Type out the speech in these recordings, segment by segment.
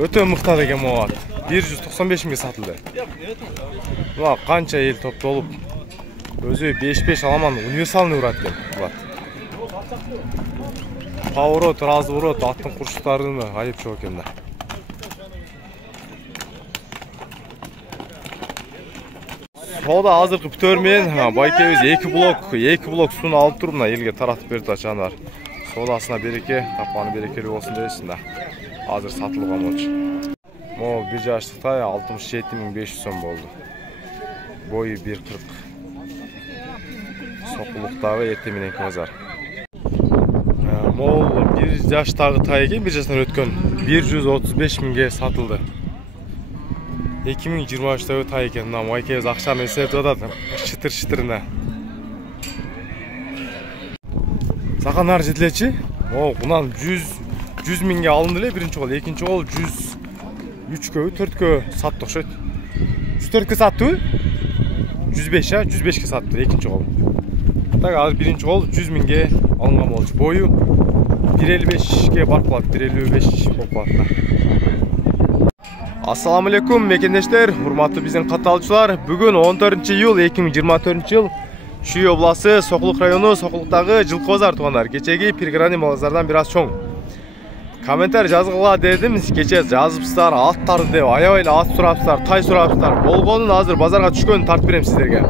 Öte mıqtat eкен bu at. 195 mingге satıldı. Mына qancha el топтолуп өзү 5-5 аламан универсалный урат экен бұл ат. Поворот, разворот, аттың курчтарын айып чок экен да. Сода азыркы бүтөрмен байкебиз 2 блок сууну алып туруп мына элге таратып берди ачандар. Содасына береке, тапаны берекелүү болсун дейсиң да. Азыр сатылган болчу. Мол 1 жаштыкта 67500 сом болду. Boyu 1.40. Sokuluktagы эти мененки базар. Мол 1 жаштагы тай экен, 1 жаштан өткөн 135 миңге сатылды. 2023-дагы тай экен, мына майкебиз акчаны эсептеп атат, шытыр-шытырына. Саканар жетилечи. О, мунан 100 миңге алынды эле биринчи гол, экинчи гол 103кө, 4кө сатты окшойт. 104кө саттыбы? 105ке сатты экинчи гол. Так, азыр биринчи гол 100 миңге алынган болчу. Бою 1.55ге барып калат, 1.55 болуп калат да. Ассаламу алейкум мекендештер, урматтуу биздин катталуучулар. Бүгүн 14-июл 2024-жыл Чүй обласы Сокулук району Сокулуктагы жылкы базар туугандар. Кечеги пирграни базардан бир аз чоң. Комментарий жазгыла дедим, кече жазыпсыздар, аттарды деп, аябай эле ат сурапсыздар, тай сурапсыздар. Болгонун азыр базарга түшкөнүн тартып берем сиздерге.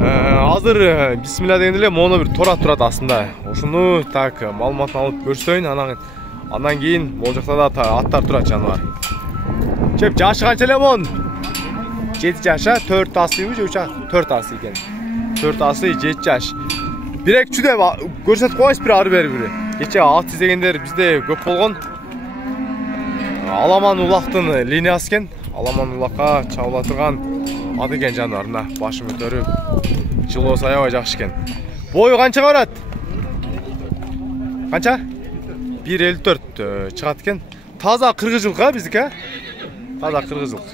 Азыр бисмилла дегенде эле моно бир тора турат астында. Ошону так маалыматын алып көрсөйүн, андан кийин бул жакта да аттар турат жаныбар. Чеп жашы канча эле мон? 7 жаша, 4 асыйбы же 4 асы экен. 4 асы 7 жаш. Бирек чүдө көрсөтүп коесуз бир ары бери бири. Кече ат издегендер бизде көп болгон. Аламан улактын линиясы экен. Аламан улакка чабыла турган ат экен жаныбар. Мына башын көтөрүп, жылоосу аябай жакшы экен. Бою канчага барат? Канча? 1.54 чыгат экен. Таза кыргыз жылкы биздики, Таза кыргыз жылкы.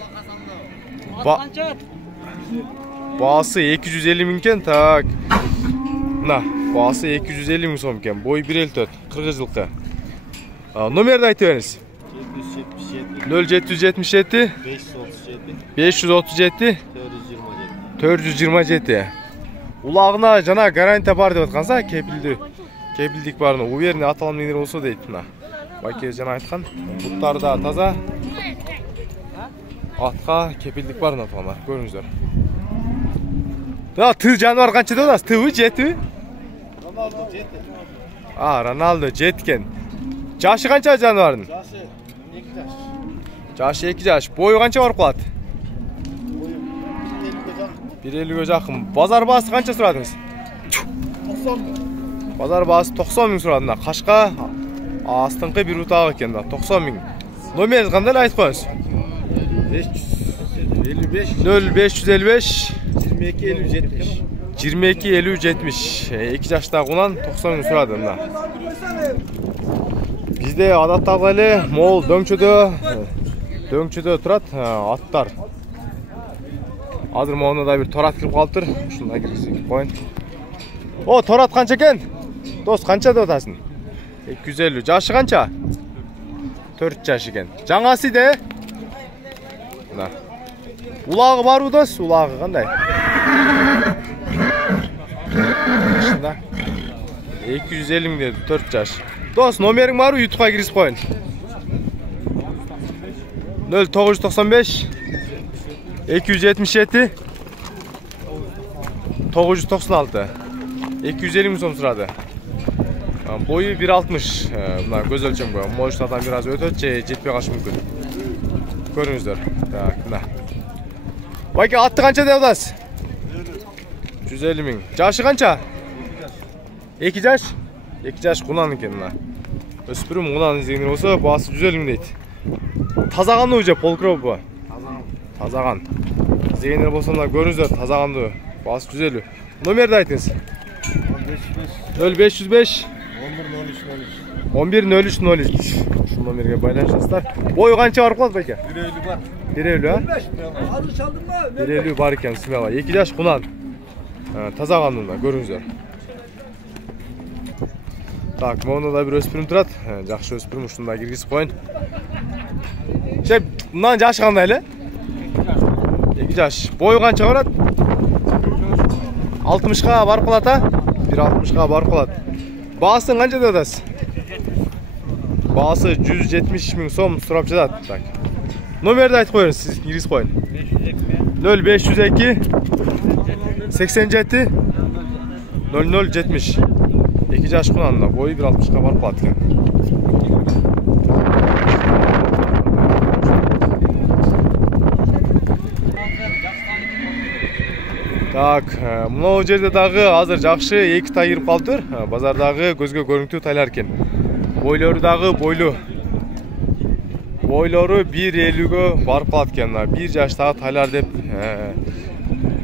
Баасы 250 миң экен, так. Мына, баасы 250 миң сом экен. Бой 1.54, кыргыз жылкы. Номерди айтып бериңиз. 0777 537 427. Улагына жана гарантия бар деп атканса, кепилдик барын уверенный аталым дегендер болсо дейт. Мына байке жана айткан, буттары да таза. Атка кепилдик бар аталар, көрүңүздөр. Да, ты жаныбар канча деп атасыз? Тыбы, жетиби? Ronaldo 7. Ronaldo 7 экен. Жашы канча жаныбардын? Жашы 2 жаш. Жашы 2 жаш. Бою канча барып калат? Бою 1.50ге жакын. Базар баасы канча сурадыңыз? 90 миң. Базар баасы 90 миң сурадым. Кашка астыңкы бир утагы экен да, 90 миң. Номерди кандай эле айтып коюңуз? 0555 2250 70. 2 жаштагы унан 90 миң сурады мына. Бизде адаттагы эле мол дөңчөдө турат аттар. Азыр мону да бир торат кирип калыптыр. Ушундай киргизип коюн. О, торат канча экен? Дос, канча деп атасың? 250. Жашы канча? 4 жаш экен. Жаңасы де? Мына. Улагы барбы дос? Улагы кандай? Ушунда 250 миң деди, 4 жаш. Дос, номериң барбы? YouTube'га киргизип коюн. 0995 277 996 250 миң сом сурады. Бою 1.60. Мына көз өлчөмгө. Может адам бир аз өтөт же жетпей калышы мүмкүн. Көрүңүздөр. Так, мына. Байке атты канча деп атасыз? 150 миң. Жашы канча? 2 жаш. 2 жаш кунан экен мына. Өспүрүм кунан издегендер болсо, баасы 150 миң дейт. Тазаганбы же полкробу? Тазаган. Издегендер болсо мына көрүңүздөр, тазаганбы. Баасы 150. Номерди айтыңыз. 0505 110303. Ушул номерге байланышасыздар. Бою канча барып калат байке? 1.50 бар. 1.50, а? Азыр чалдыңбы? 1.50 бар экен, смело. 2 жаш кунан. Тазаганында көрүңүздөр. Так, монда да bir өспүрүм турат. Жакшы өспүрүм, ушунда киргизип коюн. Шеп, мындан жашы кандай эле? 2 жаш. Бою канча барат? 60га барып калат а? 1.60га барып калат. Баасын канча деп атасыз? Баасы 170 000 сом сурап жатат. Так. Номерди айтып коюңуз, сиз киргизип коюн. 0502 87 0070. 2 жаш кунанда бою 1.60га барып калат экен. Так, мына жерде дагы азыр жакшы 2 тай кирип калыптыр. Базардагы көзгө көрүнүктүү тайлар экен. Бойлору дагы бойлуу. Бойлору 1.50гө барып калат экен. 1 жаштагы тайлар деп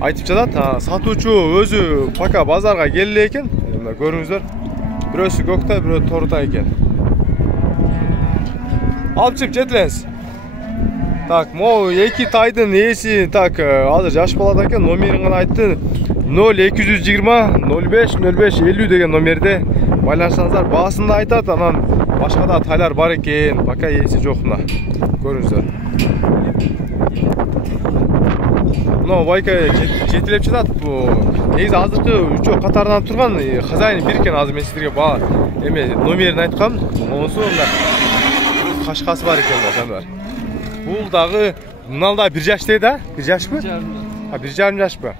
айтып жатат. Сатуучу өзү пока базарга келе экен. Мына көрүңүздөр. Бирөөсү көк тай, бирөө тору тай экен. Алып чыгып жетелеңиз. Так, мо 2 тайдын ээси так азыр жаш балада экен. Номерин гана айтты. 0220 05 05 50 деген номерде байланышсаңыздар. Баасын да айтат, анан башка да тайлар бар экен. Пока ээси жок мына. Көрүңүздөр. Мына байка жетелеп жатат. Негизи азыркы үчөө катарынан турган хозяин бир экен. Азыр мен сиздерге баа эме номерин айткам. Монусу мына кашкасы бар экен жандар. Бул дагы мыналда 1 жаш дейт а? 1 жашпы? 1,5 жашпы?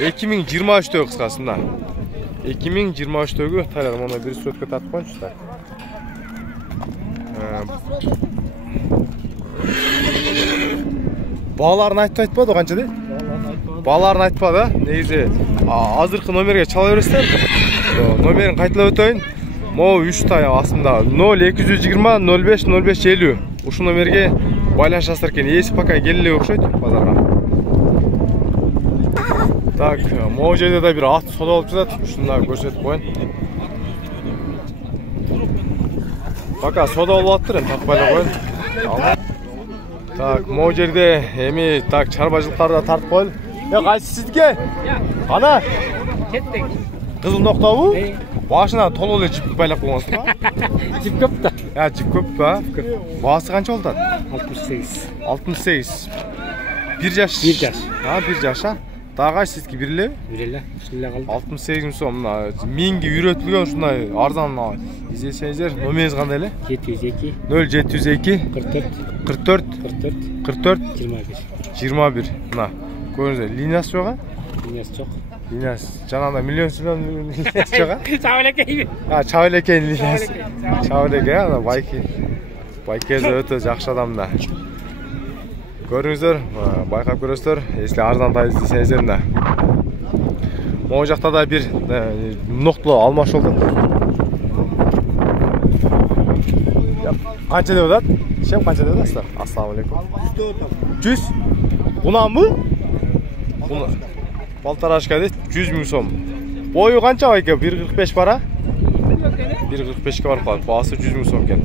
2023-тө кыскасында. 2023-төгү тайлар мына бир сөткө тартып коюңчу так. Бааларын айтпады канча дейт? Бааларын айтпады. Негизи азыркы номерге чала бересиздер. Номерин кайталап өтөйүн. Мо 3 тай астында 0220 05 05 50. Ушул номерге байланышасыздар экен. Ээси пока келе окшойт базарга. Так, могу жерде да бир ат сода болуп жатат. Ушунда көрсөтүп коюн. Пока сода болуп атыр, таппай эле коюн. Так, могу жерде эми так чарбачылыктарды да тартып коелу. Кайсы сиздики? Ана? Кеттик. Кызыл ноктабы? Башына толуп эле жип байлап койгонсуң ба? Жип көп да. Жип көп ба? Баасы канча болот? 68. 68. 1 жаш. 1 жаш. 1 жаш а? Дагы сиздики бир эле? Бир эле. Ушундай калды. 68 000 сом. Мына миңге үйрөтүлгөн ушундай арзан изесеңиздер. Номериңиз кандай эле? 702 0702 44 44 25. 21. Мына көрүңүздөр, линиясы жок а? Линиясы жок. Линиясы жанагындай миллион линиясы жок а? Чабылекей. Чабылекей линиясы. Чабылекей ана байкези өтө жакшы адам да. Көрүңүздөр, байкап көрөсүздөр, если арзан тай издесеңиздер да. Могу жакта да бир ноктоло алмаш болду. Канча деп атат? Шем канча деп атасыздар? Ассаламу алейкум. 100. Кунамбы? Полторашка дейт, 100 000 сом. Бою канча байке? 1.45 бар а? 1.45 бар калат. Баасы 100 000 сом экен.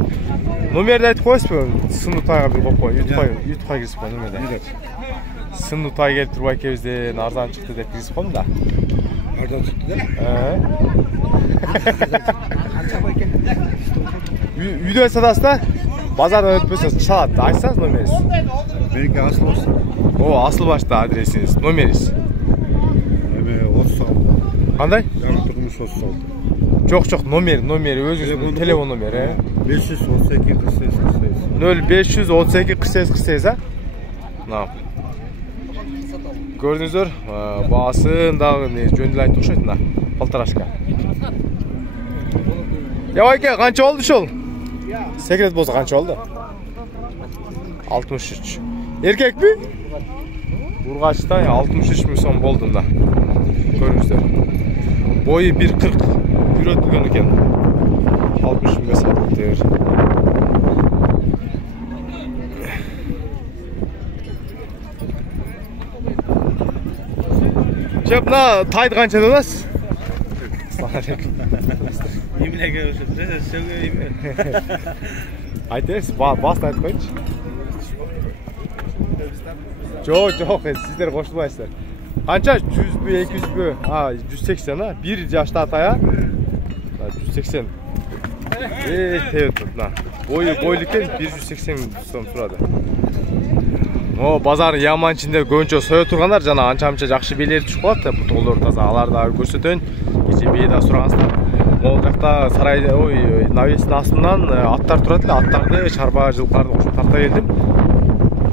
Номерди айтып коесузбу? Сынды тайга бир коюп коюн. YouTubeга киргизип коюн номерди. Сынды тай келип туруп байкебизден арзан чыкты деп киргизип коюн да. Арзан чыкты да? Канча байке? Үйдөн сатасыз да? Базардан өтпөсө чалат. Айтсаңыз номериңиз. Меники Асылбаш. Асылбашта адресиңиз, номериңиз. Эме 30 алды. Кандай? Жаңы турмуш 30 алды. Жок, номери өзүңүздүн телефон номери. 538 48 0538 48 48 а? Мына. Көрдүңүздөр, баасын дагы жөнүндө айтып окшойт мына. Полторашка. Байке, канча болду ушул? Секрет болсо канча болду? 63. Эркекпи? Ургачтай 63 000 сом болду мында. Көрүңүздөр. Бою 1.40 үйрөтүлгөн экен. 60 000 сатылыптыр. Мына тайды канча деп атасыз? Ассаламу алейкум. Эмнеге ошо сөзгө эме? Айтыңыз, басты айтып коюнчу. Жок, сиздер кошулбайсыздар. Канча? 100бү, 200бү? 180 а? 1 жашта тая. 180. Evet, mına. Boyu eкен 180 сом турады. О, базардын яман ичинде көбүнчө соё тургандар жана анча-мынча жакшы бийлер түшүп калат. Бутолор таза, аларды дагы көрсөтөйүн. Кече бие да сурагансыздар. Могул жакта сарайда, навестин астынан аттар турат эле. Аттарды, чарба, жылкыларды кошуп тарта келдим.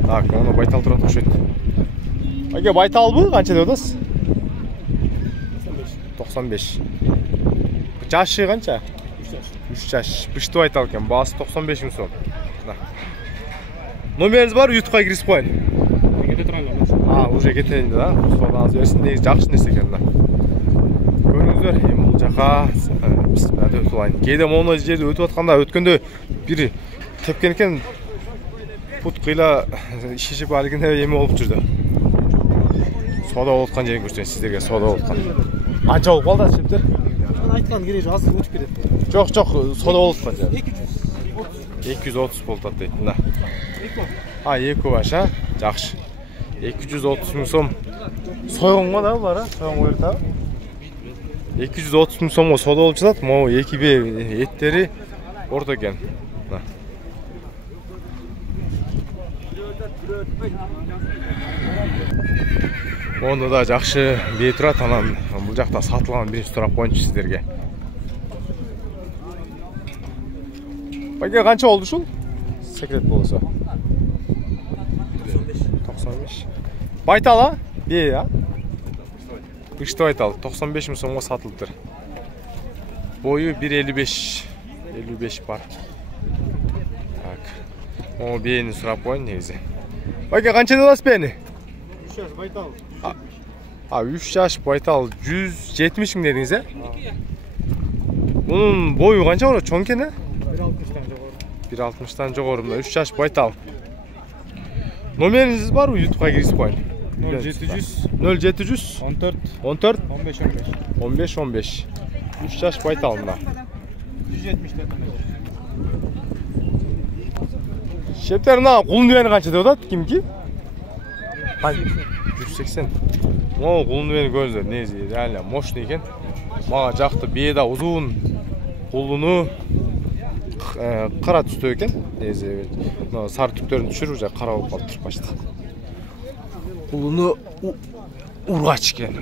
Так, мону байтал турат окшойт. Аке, байталбы? Канча деп атасыз? 95. Жашы канча? 3 жаш. Бышты байтал экен. Баасы 95 000 сом. Номеріңіз бар, ютқа кірісіп қойын. Кете тұрған уже кетейін да. Соғаныңыз берсін, негіз жақсы нәрсе екен да. Көріңіздер, бұл жаққа бісмәді өтіп алайын. Кейде моны жерде өтіп атқанда өткенде бір тепкен екен пұт қила шешіп әлгінде еме болып жүрді. Сода олытқан жерін көрсетейін сіздерге, сода олытқан. Анша болып қалды шептер? Айтқан керек жоқ, асыл өтіп кетеді. Жоқ, сода олытқан жер. 230 болды дейді да. 2 баш, жақшы. 230 000 сом. Сойғанға да бар, сойғанға берді да. 230 000 сомға сода болып жатады. Мол 2 бе еттері орта екен. Оны да жақшы бей тұрады. Анан бұл жақта сатылған бірінші тұрап қойыншы сіздерге. Бәке қанша oldu шул? Секрет болса. 95. Байтал а? Бей а? Бышты байтал. 95 000 сомға сатылып тұр. Бойы 1.55. 55 бар. Так. О, бейini сұрап қойын негізі. Бәке қанша деп аласыз бейini? 3 жаш байтал. 3 жаш байтал 170 000 дедіңіз ә? Бұның бойы қанша болады? Чоң екен ә? 1.60-тан жоғары. 3 жаш байтал. Номеріңіз бар, ютқа кірісіп қойын. 0700 14 15. 3 жаш байтал мына. 170 Шептер мына құлын дуені қанша деп атады? Кімки? 180. О, құлын дуені көріңіздер. Негізі реально мощный екен. Маған жақты бейда ұзын құлыны қара түсті екен. Негізі сары түктерін түшіріп жа қара болып қалып тұрып башты. Құлыны ұрғач екен.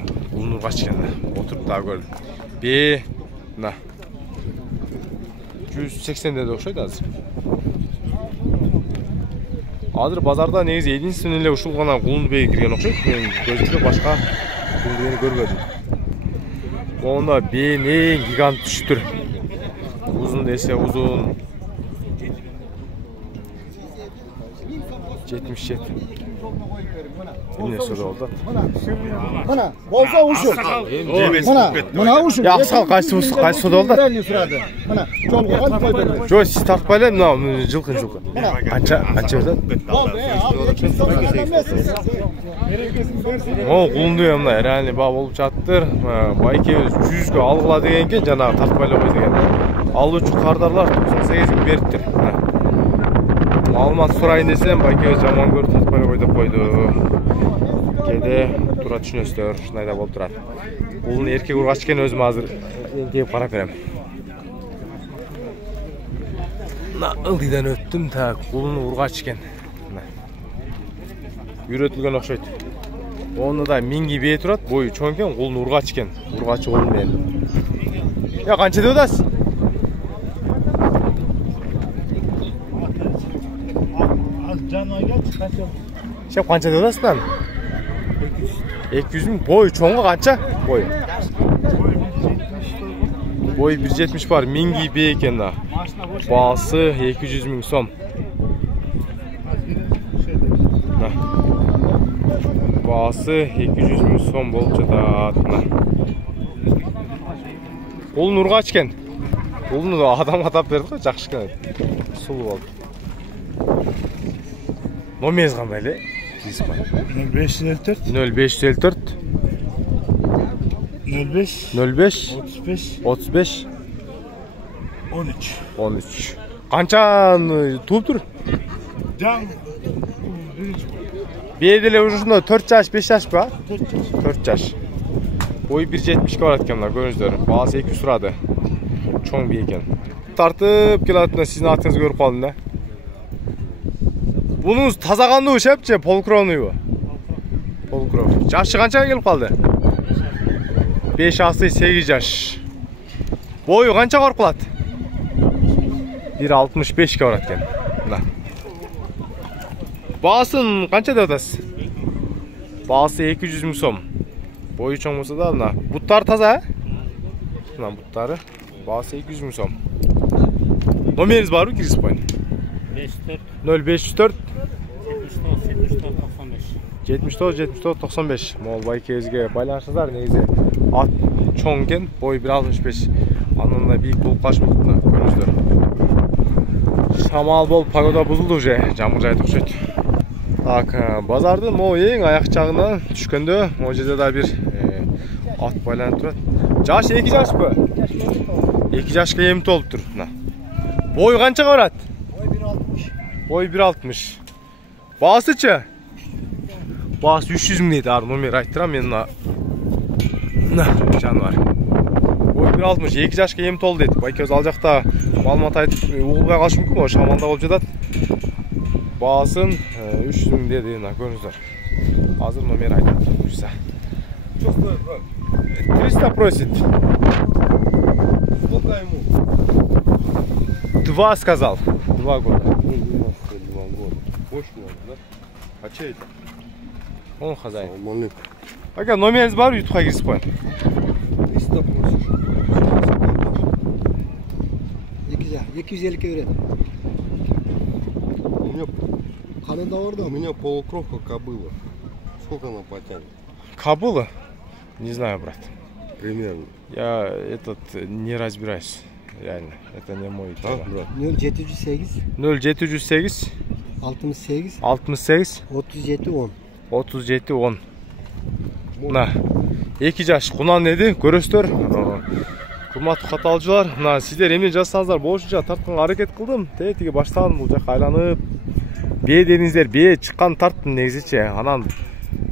Отырып да көрдім. Бе мына 180 деді оқшайды азыр. Азыр базарда негізі единственный эле ушул гана құлын бей кірген оқшайды. Мен көзімде башқа құлын бейні көрмедім. Онда бейін ең гигант түшіп тұр. Uzun dese uzun. 77. Ne soru oldu? Mana, bolsa uşur. Mana uşur. Ya sal kaç soda oldu? Mana, çolğuğa koydu. Jo, siz tartmayla mı жылқын. Ança ödedi? O, құлынды емна, реально бап болып жаттыр. Байкебіз 100-ге алғыла деген кен, жаңағы тартпайла қой деген. Алуучу кардарлар 98 бериптир. Маалымат сурайын десем, байкебіз жаман көрүп тартпайла қой деп койду. Кеде тура түшүнөсүздөр, ушундай да болуп турат. Уулун эркек ургач экен, өзүм азыр эңкейип карап берем. Мына ылдыйдан өттүм, так, уулун ургач экен. Үйрөтүлгөн окшойт. Оны да минги бей турат, бою чоң экен, уулун ургач экен. Ургач уулун менен. Я канча деп атасыз? Шеп канча деп атасыз lan? 200 000 boy çoğunga kança? Boy. Boy 1.70 var. Mingi bey eken da. Bağısı 200 000 som. Bağısı 200 000 som bolup жатат. Ул нургач экен. Улуну да адам атап берди го, жакшы экен. Сулуу болду. Номеріңіз қандай эле? 0554 0554 05 35 13. Қанчаны туып тұр? Бейделе ушунда 4 жаш, 5 жаш ба? 4 жаш. Boyu 1.70 var etken, görünüzdür. Bağısı 200 sırada. Çoğun bir ekan. Tartıp kelatında sizin atınızı görüp kaldım da. Bunun taza kandı uç hepçe polkrovnuyu bu. Polkrov. Yaşı kançaga gelip kaldı? 5-6-8 yaş. Boyu kança korp kılat? 1.65 kavrat ekan. Bağısın kança da atasiz? Bağısı 200 ming so'm. Boyu çoğun bolsa da mına. Butlar taza? Mına butları. Bağısı 200 ming so'm. Nomeriniz barmı kirgizip koyun? 0504 74 95. Mol baykezge baylanışsızlar negizi at çoğun ekan, boyu 1.65. Anında büyük bulup kaçmıktı görüңүздөр. Шамал болып погода бұзылды уже, жамыр жайды ұқсайды. Так, базардың о ең аяқ жағынан түшкенде, о жерде да бір ат байланып тұрады. Жаш 2 жаш пы? 2 жашқа ем толып тұр. Бой қаншаға барады? Бой 1.60. Басы чы? Басы 300 мың дейді, ар номер айттырам мен жануар. Бой 1.60, 2 жашқа ем толы дейді. Байкөз ал жақта малымат айтып уғылбай қалышы мүмкін, шамалда болып жатады. Басын 300 мың деді, көріңіздер. Азыр номер айтады. 300 просит. Сколько ему? 2 сказал. 2 года. 2 года. Больше надо, да? А чей это? Он хозяин. Малык. Ага, номеріңіз бар, ютубқа кірісіп қойын. 300 просишь. 250 veredi. Kanında orada. У меня полукровка кобыла. Сколько она потянет? Кобыла? Не знаю, брат. Примерно. Я этот не разбираюсь. Реально. Это не мой А, дело. брат? 0708 0708 68 68 37 10. 37 10. Мына 2 жаш кунан эди, көрөсүздөр. Курматтуу каталчылар, мына сиздер эмне жазсаңыздар болушунча тартканга аракет кылдым. Тетиги баштаган бул жакка айланып, бээ дедиңиздер, бээ чыккан тарттым негизичи. Анан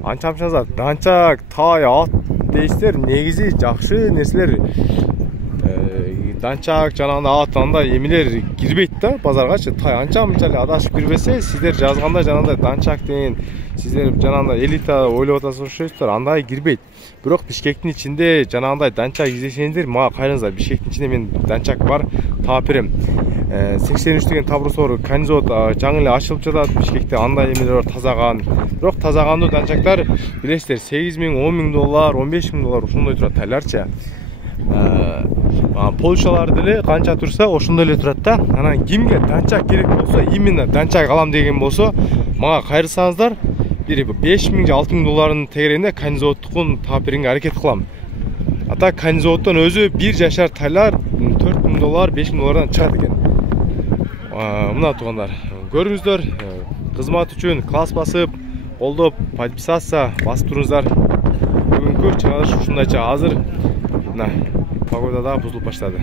анча-мынча данчак, тай, ат дейсиздер, негизи жакшы нерселер. Данчак, жанагындай ат, андай эмелер кирбейт да базаргачы. Тай анча-мынча эле адашып кирбесе, сиздер жазгандай жанагындай данчак деген, сиздер жанагындай элита ойлоп атасыздар ошойсуздар, андай кирбейт. Бирок Бишкектин ичинде жанагындай данчак издесеңиздер, мага кайрыңыздар. Бишкектин ичинде мен данчак бар, таап берем. 83 деген табрусор канизот жаңы эле ачылып жатат. Бишкекте андай эмелер бар, тазаган. Бирок тазагандуу данчактар билесиздер 8 миң, 10 миң доллар, 15 миң доллар ушундай турат тайларчы. Польшалар деле канча турса ошондой эле турат да. Анан кимге данчак керек болсо, именно данчак алам деген болсо, мага кайрылсаңыздар, бир 5 миң же 6 миң долларын тегерегинде канизоттукун таап беренге аракет кылам. Ата канизоттон өзү 1 жашар тайлар 4 миң доллар, 5 миң доллардан чыгат экен. Мына туугандар, көрүңүздөр, кызмат үчүн класс басып, колдоп, подписаться басып туруңуздар. Бүгүнкү чыгарыш ушундайча. Азыр мына погода да бузулуп баштады.